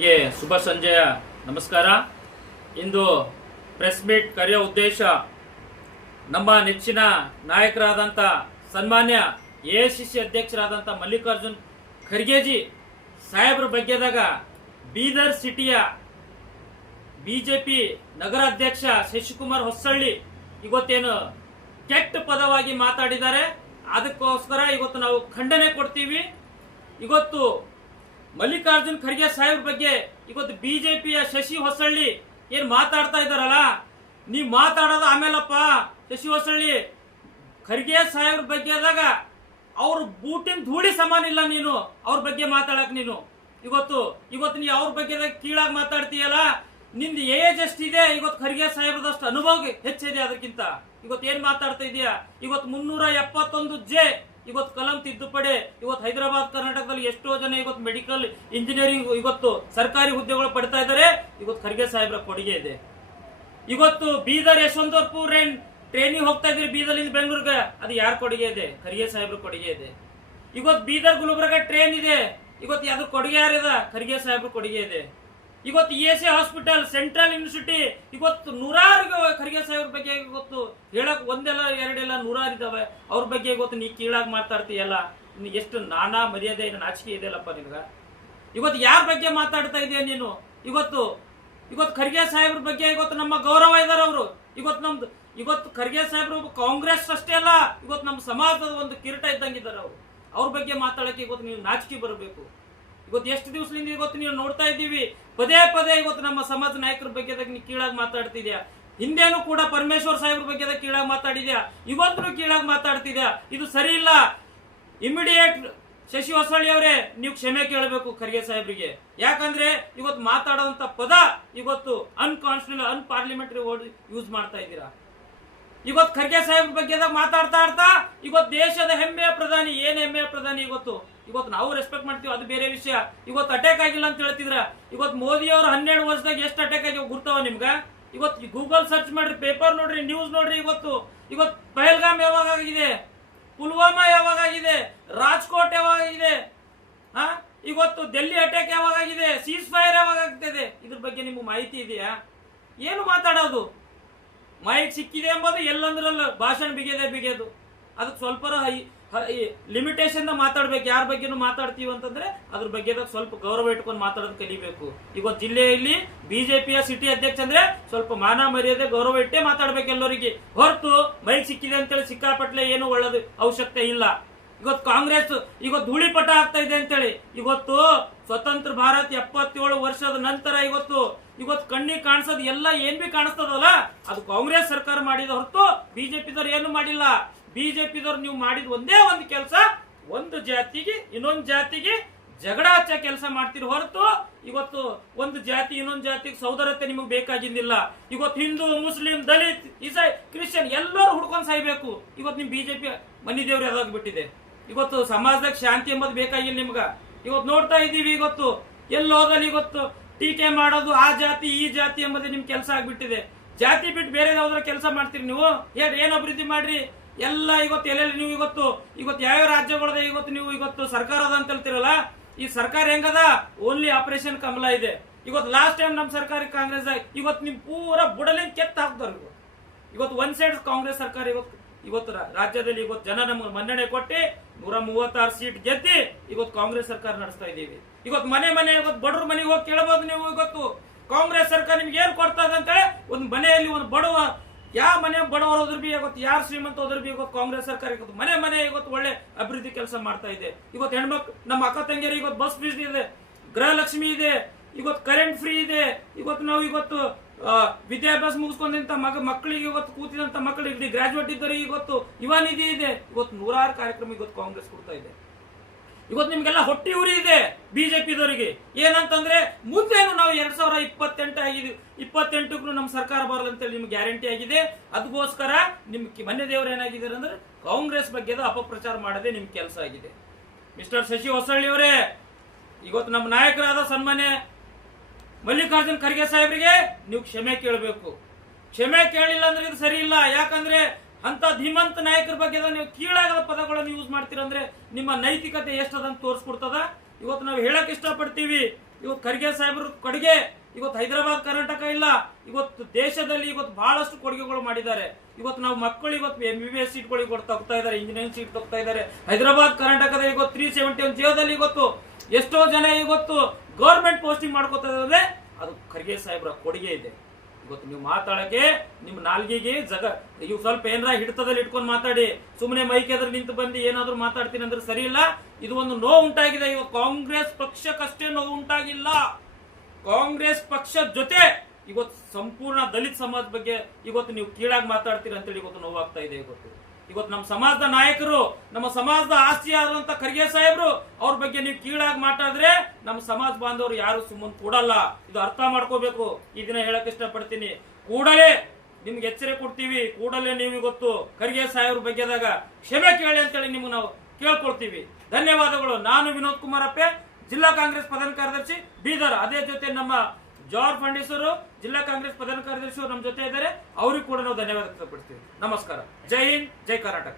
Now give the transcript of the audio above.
ಶುಭ ಸಂಜೆಯ ನಮಸ್ಕಾರ. ಇಂದು press meet ಕರೆಯೋ ಉದ್ದೇಶ ನಮ್ಮ ನೆಚ್ಚಿನ ನಾಯಕರಾದಂಥ ಸನ್ಮಾನ್ಯ ಎಐಸಿಸಿ ಅಧ್ಯಕ್ಷರಾದಂಥ ಮಲ್ಲಿಕಾರ್ಜುನ್ ಖರ್ಗೆಜಿ ಸಾಹೇಬ್ರ ಬಗ್ಗೆದಾಗ ಬೀದರ್ ಸಿಟಿಯ ಬಿಜೆಪಿ ನಗರಾಧ್ಯಕ್ಷ ಶಶಿಕುಮಾರ್ ಹೊಸಳ್ಳಿ ಇವತ್ತೇನು ಕೆಟ್ಟ ಪದವಾಗಿ ಮಾತಾಡಿದ್ದಾರೆ. ಅದಕ್ಕೋಸ್ಕರ ಇವತ್ತು ನಾವು ಖಂಡನೆ ಕೊಡ್ತೀವಿ. ಇವತ್ತು ಮಲ್ಲಿಕಾರ್ಜುನ್ ಖರ್ಗೆ ಸಾಹೇಬ್ರ ಬಗ್ಗೆ ಇವತ್ತು ಬಿಜೆಪಿಯ ಶಶಿ ಹೊಸಳ್ಳಿ ಏನ್ ಮಾತಾಡ್ತಾ ಇದ್ದಾರಲ್ಲ, ನೀವ್ ಮಾತಾಡೋದು ಆಮೇಲಪ್ಪ. ಶಶಿ ಹೊಸಳ್ಳಿ ಖರ್ಗೆ ಸಾಹೇಬ್ರ ಬಗ್ಗೆ ಆದಾಗ ಅವ್ರ ಬೂಟಿನ ಧೂಳಿ ಸಮಾನ ಇಲ್ಲ ನೀನು ಅವ್ರ ಬಗ್ಗೆ ಮಾತಾಡಕ್. ನೀನು ಇವತ್ತು ನೀ ಅವ್ರ ಬಗ್ಗೆ ಕೀಳಾಗಿ ಮಾತಾಡ್ತೀಯಲ್ಲ, ನಿಂದ ಏಜ್ ಎಷ್ಟಿದೆ? ಇವತ್ತು ಖರ್ಗೆ ಸಾಹೇಬ್ರದಷ್ಟು ಅನುಭವ ಹೆಚ್ಚಿದೆ. ಅದಕ್ಕಿಂತ ಇವತ್ತು ಏನ್ ಮಾತಾಡ್ತಾ ಇದೀಯಾ? ಇವತ್ತು 371 ಇವತ್ತು ಕಲಂ ತಿದ್ದುಪಡಿ. ಇವತ್ತು ಹೈದರಾಬಾದ್ ಕರ್ನಾಟಕದಲ್ಲಿ ಎಷ್ಟೋ ಜನ ಇವತ್ತು ಮೆಡಿಕಲ್ ಇಂಜಿನಿಯರಿಂಗ್ ಇವತ್ತು ಸರ್ಕಾರಿ ಹುದ್ದೆಗಳು ಪಡ್ತಾ ಇದ್ದಾರೆ. ಇವತ್ತು ಖರ್ಗೆ ಸಾಹೇಬ್ರ ಕೊಡುಗೆ ಇದೆ. ಇವತ್ತು ಬೀದರ್ ಯಶವಂತಪುರ ಟ್ರೈನಿಂಗ್ ಹೋಗ್ತಾ ಇದ್ರಿ ಬೀದರ್ಲಿಂದ ಬೆಂಗಳೂರಿಗೆ, ಅದು ಯಾರ ಕೊಡುಗೆ ಇದೆ? ಖರ್ಗೆ ಸಾಹೇಬ್ರ ಕೊಡುಗೆ ಇದೆ. ಇವತ್ತು ಬೀದರ್ ಗುಲ್ಬರ್ಗ ಟ್ರೈನ್ ಇದೆ, ಇವತ್ತು ಯಾವ್ದು ಕೊಡುಗೆ ಯಾರಿದ? ಖರ್ಗೆ ಸಾಹೇಬ್ರ ಕೊಡುಗೆ ಇದೆ. ಇವತ್ತು ESA ಹಾಸ್ಪಿಟಲ್, ಸೆಂಟ್ರಲ್ ಯೂನಿವರ್ಸಿಟಿ, ಇವತ್ತು ನೂರಾರು ಖರ್ಗೆ ಸಾಹೇಬ್ರ ಬಗ್ಗೆ ಇವತ್ತು ಹೇಳಕ್ ಒಂದೆಲ್ಲ ಎರಡೆಲ್ಲ ನೂರಾರು ಇದಾವೆ. ಅವ್ರ ಬಗ್ಗೆ ಇವತ್ತು ನೀ ಕೀಳಾಗಿ ಮಾತಾಡ್ತೀಯಲ್ಲ, ಎಷ್ಟು ನಾನಾ ಮರ್ಯಾದೆ ನಾಚಿಕೆ ಇದೆಯಲ್ಲಪ್ಪ ನಿನ್ಗ. ಇವತ್ತು ಯಾರ ಬಗ್ಗೆ ಮಾತಾಡ್ತಾ ಇದೆಯಾ ನೀನು? ಇವತ್ತು ಖರ್ಗೆ ಸಾಹೇಬ್ರ ಬಗ್ಗೆ ಇವತ್ತು ನಮ್ಮ ಗೌರವ ಇದಾರ ಅವರು. ಇವತ್ತು ಖರ್ಗೆ ಸಾಹೇಬ್ರು ಕಾಂಗ್ರೆಸ್ ಅಷ್ಟೇ ಅಲ್ಲ, ಇವತ್ತು ನಮ್ಮ ಸಮಾಜದ ಒಂದು ಕಿರೀಟ ಇದ್ದಂಗಿದ್ದಾರೆ ಅವರು. ಅವ್ರ ಬಗ್ಗೆ ಮಾತಾಡಕ್ಕೆ ಇವತ್ತು ನೀವು ನಾಚಿಕೆ ಬರಬೇಕು. ಇವತ್ತು ಎಷ್ಟು ದಿವಸದಿಂದ ಇವತ್ತು ನೀವು ನೋಡ್ತಾ ಇದ್ದೀವಿ, ಪದೇ ಪದೇ ಇವತ್ತು ನಮ್ಮ ಸಮಾಜ ನಾಯಕರ ಬಗ್ಗೆ ನೀವು ಕೀಳಾಗಿ ಮಾತಾಡ್ತಿದ್ಯಾ. ಹಿಂದೇನು ಕೂಡ ಪರಮೇಶ್ವರ್ ಸಾಹೇಬ್ರ ಬಗ್ಗೆ ಕೀಳಾಗಿ ಮಾತಾಡಿದ್ಯಾ, ಇವತ್ತು ಕೀಳಾಗಿ ಮಾತಾಡ್ತಿದ್ಯಾ. ಇದು ಸರಿ ಇಲ್ಲ. ಇಮಿಡಿಯೇಟ್ ಶಶಿ ಹೊಸಳ್ಳಿ ಅವರೇ, ನೀವು ಕ್ಷಮೆ ಕೇಳಬೇಕು ಖರ್ಗೆ ಸಾಹೇಬ್ರಿಗೆ. ಯಾಕಂದ್ರೆ ಇವತ್ತು ಮಾತಾಡುವಂತ ಪದ ಇವತ್ತು ಅನ್ಕಾನ್ಸ್ಟಿಟ್ಯೂಷನಲ್, ಅನ್ಪಾರ್ಲಿಮೆಂಟರಿ ವರ್ಡ್ ಯೂಸ್ ಮಾಡ್ತಾ ಇದ್ದೀರಾ. ಇವತ್ತು ಖರ್ಗೆ ಸಾಹೇಬ್ರ ಬಗ್ಗೆ ಮಾತಾಡ್ತಾ ಇವತ್ತು ದೇಶದ ಹೆಮ್ಮೆಯ ಪ್ರಧಾನಿ, ಏನ್ ಹೆಮ್ಮೆಯ ಪ್ರಧಾನಿ ಇವತ್ತು ನಾವು ರೆಸ್ಪೆಕ್ಟ್ ಮಾಡ್ತೀವಿ, ಅದು ಬೇರೆ ವಿಷಯ. ಇವತ್ತು ಅಟ್ಯಾಕ್ ಆಗಿಲ್ಲ ಅಂತ ಹೇಳ್ತಿದ್ರ. ಇವತ್ತು ಮೋದಿ ಅವರು 12 ವರ್ಷದಾಗ ಎಷ್ಟು ಅಟ್ಯಾಕ್ ಆಗಿ ಗುರ್ತಾವ ನಿಮ್ಗ? ಇವತ್ತು ಗೂಗಲ್ ಸರ್ಚ್ ಮಾಡ್ರಿ, ಪೇಪರ್ ನೋಡ್ರಿ, ನ್ಯೂಸ್ ನೋಡ್ರಿ. ಇವತ್ತು ಪಹಲ್ಗಾಮ್ ಯಾವಾಗ ಆಗಿದೆ? ಪುಲ್ವಾಮಾ ಯಾವಾಗ ಆಗಿದೆ? ರಾಜ್ಕೋಟ್ ಯಾವಾಗ ಆಗಿದೆ? ಇವತ್ತು ಡೆಲ್ಲಿ ಅಟ್ಯಾಕ್ ಯಾವಾಗ ಆಗಿದೆ? ಸೀಸ್ ಫೈರ್ ಯಾವಾಗ ಆಗ್ತಿದೆ? ಇದ್ರ ಬಗ್ಗೆ ನಿಮ್ಗೆ ಮಾಹಿತಿ ಇದೆಯಾ? ಏನು ಮಾತಾಡೋದು? ಮೈಕ್ ಸಿಕ್ಕಿದೆ ಎಂಬುದು ಎಲ್ಲಂದ್ರಲ್ಲ ಭಾಷಣ ಬಿಗಿಯೋದು. ಅದಕ್ಕೆ ಸ್ವಲ್ಪ ಲಿಮಿಟೇಷನ್ ಮಾತಾಡ್ಬೇಕು. ಯಾರ ಬಗ್ಗೆನೂ ಮಾತಾಡ್ತೀವಿ ಅಂತಂದ್ರೆ ಅದ್ರ ಬಗ್ಗೆ ಸ್ವಲ್ಪ ಗೌರವ ಇಟ್ಕೊಂಡು ಮಾತಾಡೋದು ಕಲಿಬೇಕು. ಇವತ್ತು ಜಿಲ್ಲೆಯಲ್ಲಿ ಬಿಜೆಪಿಯ ಸಿಟಿ ಅಧ್ಯಕ್ಷ ಅಂದ್ರೆ ಸ್ವಲ್ಪ ಮಾನ ಮರ್ಯಾದೆ ಗೌರವ ಇಟ್ಟೇ ಮಾತಾಡ್ಬೇಕು ಎಲ್ಲರಿಗೆ, ಹೊರತು ಮೈಕ್ ಸಿಕ್ಕಿದೆ ಅಂತೇಳಿ ಸಿಕ್ಕಾಪಟ್ಲೆ ಏನು ಒಳ್ಳೇದು ಅವಶ್ಯಕತೆ ಇಲ್ಲ. ಇವತ್ತು ಕಾಂಗ್ರೆಸ್ ಇವತ್ತು ಧೂಳಿಪಟ ಆಗ್ತಾ ಇದೆ ಅಂತೇಳಿ, ಇವತ್ತು ಸ್ವತಂತ್ರ ಭಾರತ್ 77 ವರ್ಷದ ನಂತರ ಇವತ್ತು ಕಣ್ಣಿಗೆ ಕಾಣಿಸೋದು ಎಲ್ಲ ಏನ್ ಬಿ ಕಾಣಿಸ್ತದಲ್ಲ, ಅದು ಕಾಂಗ್ರೆಸ್ ಸರ್ಕಾರ ಮಾಡಿದ ಹೊರತು ಬಿಜೆಪಿದವ್ರು ಏನು ಮಾಡಿಲ್ಲ. ಬಿಜೆಪಿದವ್ರು ನೀವು ಮಾಡಿದ ಒಂದೇ ಒಂದು ಕೆಲಸ, ಒಂದು ಜಾತಿಗೆ ಇನ್ನೊಂದು ಜಾತಿಗೆ ಜಗಳ ಹಚ್ಚ ಕೆಲಸ ಮಾಡ್ತೀರಿ ಹೊರತು ಇವತ್ತು ಒಂದು ಜಾತಿ ಇನ್ನೊಂದು ಜಾತಿಗೆ ಸೌದರತೆ ನಿಮಗೆ ಬೇಕಾಗಿದ್ದಿಲ್ಲ. ಇವತ್ತು ಹಿಂದೂ, ಮುಸ್ಲಿಂ, ದಲಿತ್, ಇಸಾಯಿ, ಕ್ರಿಶ್ಚಿಯನ್ ಎಲ್ಲರೂ ಹುಡ್ಕೊಂಡು ಸಾಯ್ಬೇಕು. ಇವತ್ತು ನಿಮ್ ಬಿಜೆಪಿ ಮನಿ ದೇವ್ರು ಯಾವಾಗ್ಬಿಟ್ಟಿದೆ. ಇವತ್ತು ಸಮಾಜದಾಗ ಶಾಂತಿ ಎಂಬುದು ಬೇಕಾಗಿಲ್ಲ ನಿಮ್ಗ. ಇವತ್ತು ನೋಡ್ತಾ ಇದೀವಿ, ಇವತ್ತು ಎಲ್ಲೋದಲ್ಲಿ ಇವತ್ತು ಟೀಕೆ ಮಾಡೋದು, ಆ ಜಾತಿ ಈ ಜಾತಿ ಎಂಬುದು ನಿಮ್ ಕೆಲಸ ಆಗ್ಬಿಟ್ಟಿದೆ. ಜಾತಿ ಬಿಟ್ಟು ಬೇರೆ ಯಾವ್ದಾರ ಕೆಲಸ ಮಾಡ್ತೀರಿ ನೀವು? ಏನ್ ಅಭಿವೃದ್ಧಿ ಮಾಡ್ರಿ ಎಲ್ಲ. ಇವತ್ತು ಎಲ್ಲೆಲ್ಲಿ ನೀವು ಇವತ್ತು ಯಾವ ರಾಜ್ಯಗಳದ ನೀವು ಸರ್ಕಾರ ಅದ ಅಂತ ಹೇಳ್ತಿರಲ್ಲ, ಈ ಸರ್ಕಾರ ಹೆಂಗದ? ಓನ್ಲಿ ಆಪರೇಷನ್ ಕಮಲ ಇದೆ. ಇವತ್ತು ಲಾಸ್ಟ್ ಟೈಮ್ ನಮ್ ಸರ್ಕಾರ ಕಾಂಗ್ರೆಸ್ ಇವತ್ತು ನಿಮ್ ಪೂರ ಬುಡಲಿಂದ ಕೆತ್ತ ಹಾಕ್ತಾರ. ಇವತ್ತು ಒನ್ ಸೈಡ್ ಕಾಂಗ್ರೆಸ್ ಸರ್ಕಾರ ಇವತ್ತು ರಾಜ್ಯದಲ್ಲಿ ಜನ ನಮ್ಗೆ ಮನ್ನಣೆ ಕೊಟ್ಟು 136 ಸೀಟ್ ಗೆದ್ದಿ ಇವತ್ತು ಕಾಂಗ್ರೆಸ್ ಸರ್ಕಾರ ನಡೆಸ್ತಾ ಇದೀವಿ. ಇವತ್ತು ಮನೆ ಬಡವ್ರ ಮನೆಗೆ ಹೋಗಿ ಕೇಳಬಹುದು ನೀವು. ಇವತ್ತು ಕಾಂಗ್ರೆಸ್ ಸರ್ಕಾರ ನಿಮ್ಗೆ ಏನ್ ಕೊಡ್ತದ ಅಂತೇಳಿ, ಒಂದು ಮನೆಯಲ್ಲಿ ಒಂದು ಬಡವ, ಯಾವ ಮನೆ ಬಡವರು ಹೋದ್ರು ಬಿ ಇವತ್ತು, ಯಾರು ಶ್ರೀಮಂತ ಹೋದ್ರು ಬಿ ಇವತ್ತು ಕಾಂಗ್ರೆಸ್ ಸರ್ಕಾರ ಮನೆ ಇವತ್ತು ಒಳ್ಳೆ ಅಭಿವೃದ್ಧಿ ಕೆಲಸ ಮಾಡ್ತಾ ಇದೆ. ಇವತ್ತು ಹೆಣ್ಮಕ್ಳು ನಮ್ಮ ಅಕ್ಕ ತಂಗಿಯರು ಇವತ್ತು ಬಸ್ ಫೀಸ್ ಇದೆ, ಗೃಹಲಕ್ಷ್ಮಿ ಇದೆ, ಇವತ್ತು ಕರೆಂಟ್ ಫ್ರೀ ಇದೆ. ನಾವು ವಿದ್ಯಾಭ್ಯಾಸ ಮುಗಿಸ್ಕೊಂಡಂತ ಮಕ್ಕಳಿಗೆ ಇವತ್ತು ಕೂತಿದಂತ ಮಕ್ಕಳಿಗೆ ಗ್ರಾಜುಯೇಟ್ ಇದ್ದವರಿಗೆ ಇವತ್ತು ಯುವ ನಿಧಿ ಇದೆ. ಇವತ್ತು ನೂರಾರು ಕಾರ್ಯಕ್ರಮ ಇವತ್ತು ಕಾಂಗ್ರೆಸ್ ಕೊಡ್ತಾ ಇದೆ. ಇವತ್ತು ನಿಮ್ಗೆಲ್ಲ ಹೊಟ್ಟಿ ಉರಿ ಇದೆ ಬಿಜೆಪಿದವರಿಗೆ. ಏನಂತಂದ್ರೆ ಮುಂದೇನು ನಾವು 2028 ಆಗಿದ್ವಿ, 28ಕ್ಕೂ ನಮ್ಮ ಸರ್ಕಾರ ಬರಲ್ಲಂತೇಳಿ ನಿಮ್ಗೆ ಗ್ಯಾರಂಟಿ ಆಗಿದೆ. ಅದಕ್ಕೋಸ್ಕರ ನಿಮ್ ಮನೆ ದೇವರು ಏನಾಗಿದ್ದಾರೆ ಅಂದ್ರೆ ಕಾಂಗ್ರೆಸ್ ಬಗ್ಗೆ ಅಪಪ್ರಚಾರ ಮಾಡದೆ ನಿಮ್ ಕೆಲಸ ಆಗಿದೆ. ಮಿಸ್ಟರ್ ಶಶಿ ಹೊಸಳ್ಳಿ ಅವರೇ, ಇವತ್ತು ನಮ್ಮ ನಾಯಕರಾದ ಸನ್ಮಾನ್ಯ ಮಲ್ಲಿಕಾರ್ಜುನ್ ಖರ್ಗೆ ಸಾಹೇಬ್ರಿಗೆ ನೀವು ಕ್ಷಮೆ ಕೇಳಬೇಕು. ಕ್ಷಮೆ ಕೇಳಿಲ್ಲ ಅಂದ್ರೆ ಇದು ಸರಿ ಇಲ್ಲ. ಯಾಕಂದ್ರೆ ಅಂತ ಧೀಮಂತ ನಾಯಕರ ಬಗ್ಗೆ ನೀವು ಕೀಳಾಗದ ಪದಗಳನ್ನು ಯೂಸ್ ಮಾಡ್ತೀರಂದ್ರೆ ನಿಮ್ಮ ನೈತಿಕತೆ ಎಷ್ಟದಂತ ತೋರಿಸ್ಕೊಡ್ತದ. ಇವತ್ತು ನಾವು ಹೇಳಕ್ ಇಷ್ಟಪಡ್ತೀವಿ, ಇವತ್ತು ಖರ್ಗೆ ಸಾಹೇಬರು ಕೊಡುಗೆ ಇವತ್ತು ಹೈದರಾಬಾದ್ ಕರ್ನಾಟಕ ಇಲ್ಲ, ಇವತ್ತು ದೇಶದಲ್ಲಿ ಇವತ್ತು ಬಹಳಷ್ಟು ಕೊಡುಗೆಗಳು ಮಾಡಿದ್ದಾರೆ. ಇವತ್ತು ನಾವು ಮಕ್ಕಳು ಇವತ್ತು MBBS ಸೀಟ್ಗಳಿಗೆ ತಗೋತಾ ಇದ್ದಾರೆ, ಇಂಜಿನಿಯರಿಂಗ್ ಸೀಟ್ ತಗೋತಾ ಇದ್ದಾರೆ. ಹೈದರಾಬಾದ್ ಕರ್ನಾಟಕದ ಇವತ್ತು 371 ಜಿಯೋದಲ್ಲಿ ಇವತ್ತು ಎಷ್ಟೋ ಜನ ಇವತ್ತು ಗೌರ್ಮೆಂಟ್ ಪೋಸ್ಟಿಂಗ್ ಮಾಡ್ಕೋತಾ ಇದ್ದಾರೆ. ಅದು ಖರ್ಗೆ ಸಾಹೇಬ್ರ ಕೊಡುಗೆ ಇದೆ. ಇವತ್ತು ನೀವು ಮಾತಾಡಕ್ಕೆ ನಿಮ್ಮ ನಾಲ್ಗೆಗೆ ಇವು ಸ್ವಲ್ಪ ಏನಾರ ಹಿಡಿತದಲ್ಲಿ ಇಟ್ಕೊಂಡು ಮಾತಾಡಿ, ಸುಮ್ಮನೆ ಮೈಕ್ ಎದುರು ನಿಂತು ಬಂದು ಏನಾದ್ರು ಮಾತಾಡ್ತೀನಿ ಅಂದ್ರೆ ಸರಿ ಇಲ್ಲ. ಇದು ಒಂದು ನೋವು ಉಂಟಾಗಿದೆ. ಇವತ್ತು ಕಾಂಗ್ರೆಸ್ ಪಕ್ಷಕ್ಕಷ್ಟೇ ನೋವು ಉಂಟಾಗಿಲ್ಲ, ಕಾಂಗ್ರೆಸ್ ಪಕ್ಷದ ಜೊತೆ ಇವತ್ತು ಸಂಪೂರ್ಣ ದಲಿತ ಸಮಾಜ ಬಗ್ಗೆ ಇವತ್ತು ನೀವು ಕೀಳಾಗಿ ಮಾತಾಡ್ತೀರಿ ಅಂತೇಳಿ ಇವತ್ತು ನೋವಾಗ್ತಾ ಇದೆ. ಇವತ್ತು ನಮ್ಮ ಸಮಾಜದ ನಾಯಕರು, ನಮ್ಮ ಸಮಾಜದ ಆಸ್ತಿ ಆದಂತ ಖರ್ಗೆ ಸಾಹೇಬ್ರು ಅವ್ರ ಬಗ್ಗೆ ನೀವು ಕೀಳಾಗಿ ಮಾತಾಡಿದ್ರೆ ನಮ್ಮ ಸಮಾಜ ಬಾಂಧವರು ಯಾರು ಸುಮ್ಮನೆ ಕೂಡಲ್ಲ. ಇದು ಅರ್ಥ ಮಾಡ್ಕೋಬೇಕು. ಈ ದಿನ ಹೇಳಕ್ ಇಷ್ಟಪಡ್ತೀನಿ, ಕೂಡಲೇ ನಿಮ್ಗೆ ಎಚ್ಚರಿಕೆ ಕೊಡ್ತೀವಿ. ಕೂಡಲೇ ನೀವು ಇವತ್ತು ಖರ್ಗೆ ಸಾಹೇಬ್ರ ಬಗ್ಗೆದಾಗ ಕ್ಷಮೆ ಕೇಳಿ ಅಂತೇಳಿ ನಿಮ್ಗೆ ನಾವು ಕೇಳ್ಕೊಳ್ತೀವಿ. ಧನ್ಯವಾದಗಳು. ನಾನು ವಿನೋದ್ ಕುಮಾರ್ ಅಪ್ಪೆ, ಜಿಲ್ಲಾ ಕಾಂಗ್ರೆಸ್ ಪ್ರಧಾನ ಕಾರ್ಯದರ್ಶಿ ಬೀದರ್. ಅದೇ ಜೊತೆ ನಮ್ಮ ಜಾರ್ಜ್ ಫಂಡೀಸರು ಜಿಲ್ಲಾ ಕಾಂಗ್ರೆಸ್ ಪ್ರಧಾನ ಕಾರ್ಯದರ್ಶಿ ನಮ್ಮ ಜೊತೆ ಇದ್ದಾರೆ. ಅವ್ರಿಗೆ ಕೂಡ ನಾವು ಧನ್ಯವಾದ ವ್ಯಕ್ತಪಡಿಸ್ತೀವಿ. ನಮಸ್ಕಾರ. ಜೈ ಹಿಂದ್, ಜೈ ಕರ್ನಾಟಕ.